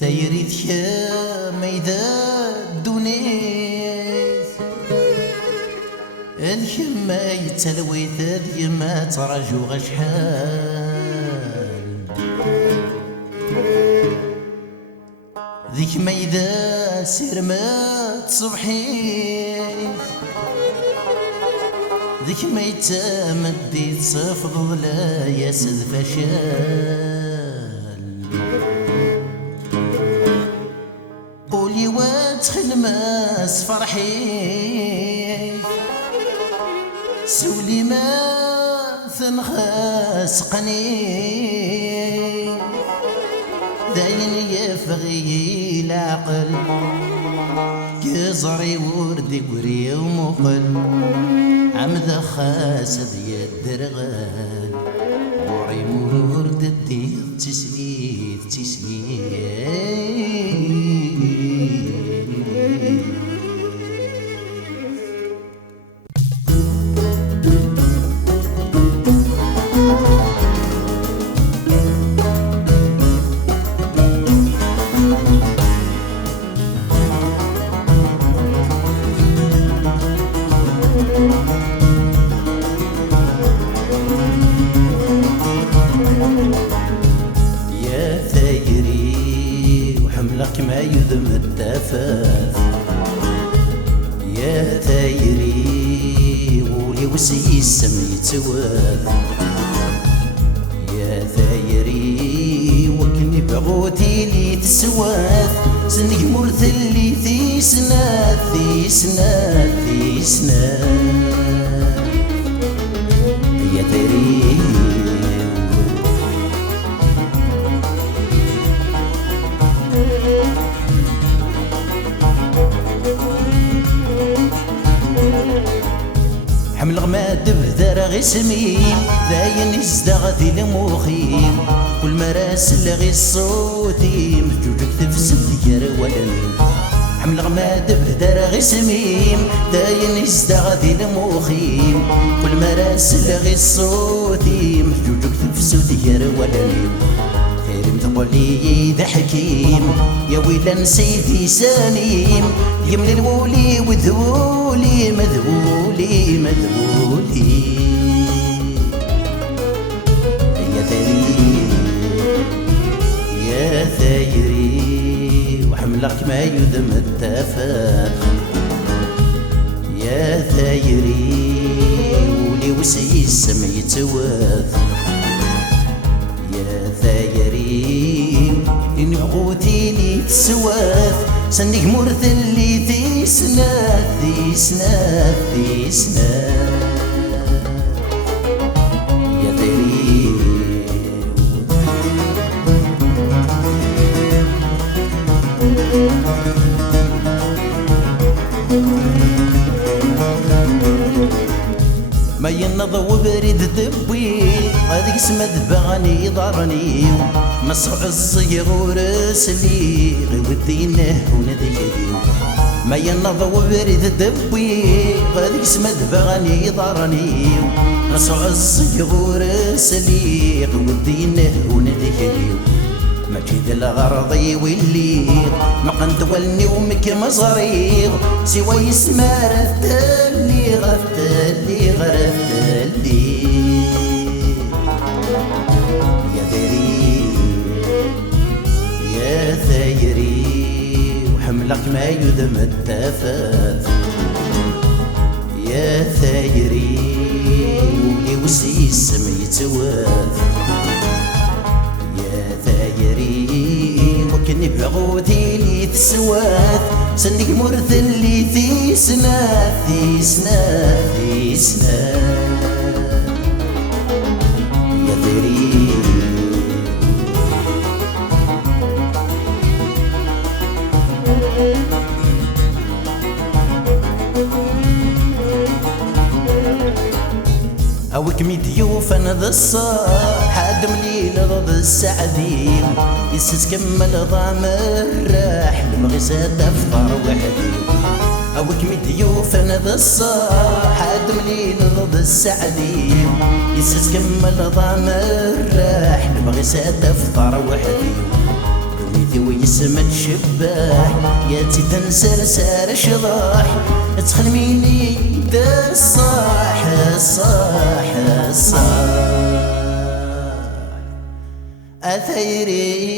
ثيريت يا ميدا الدنيس اليما يتلويت اليما ترجو غشحال ذيك ميدا سير ما تصبحيت ذيك ميتا مديت صفض لا ياسد فشال قولي وادخل ماس فرحي سولي ما ثنخاس قني داين يفغي العقل كزري وردي قري ومقل عمد خاسد يدرغال بوري مورد الدير تسليت يا ثيري وحملك ما يذم التفاف يا ثيري ولي وسي السم يتواف يا ثيري وكني بغوتي لي تسواف سنك مرث اللي ثيسنات يا ثيري حمل غماد بذر غي سميم داين يزدغ لموخي كل ما راسل غي صوتي مجوجك تفسد يا ولاني حمل غماد بذر غي سميم داين يزدغ لموخي كل ما راسل غي صوتي مجوجك تفسد يا ولاني كريم تقولي ذا حكيم يا ويلا سيدي سليم يملي الولي وذولي مذهولي يا ثيري وحملك ما يذم التفاف يا ثيري ولي وسي السم يتواف يا ثيري إن بغوتي لي تسواف سنك مرث اللي ثيسنات يا ثيري ما ينضو بريد دبي هذيك اسمه بغاني ضرني مسرع الصيغ ورسلي غي ودينه ونديدي ما ينضو بريد دبي هذيك اسمه بغاني ضرني مسرع الصيغ ورسلي غي ودينه ونديدي ما جيد الغرضي واللي ما قندولني ومك مصريغ سوى يسمى رفتلي يا ثيري وحملك ما يذم التفاف يا ثيري ولي وسي السم يتواف يا ثيري وكني بغوتي لي تسواف سنك مرث اللي ثيسنات يا ثيري هاوك ميديوف انا ذا الصاح حاد مليل ضد السعدي يسس كمل ضامر راح المغزى دفتر وحدي هاوك ميديوف انا ذا الصاح حاد مليل ضد السعدي يسس كمل ضامر راح المغزى دفتر وحدي وليدي ويسمى الشباح يا تنسى سار شضاح تخلميني دا الصاح الصاح الصاح أثيري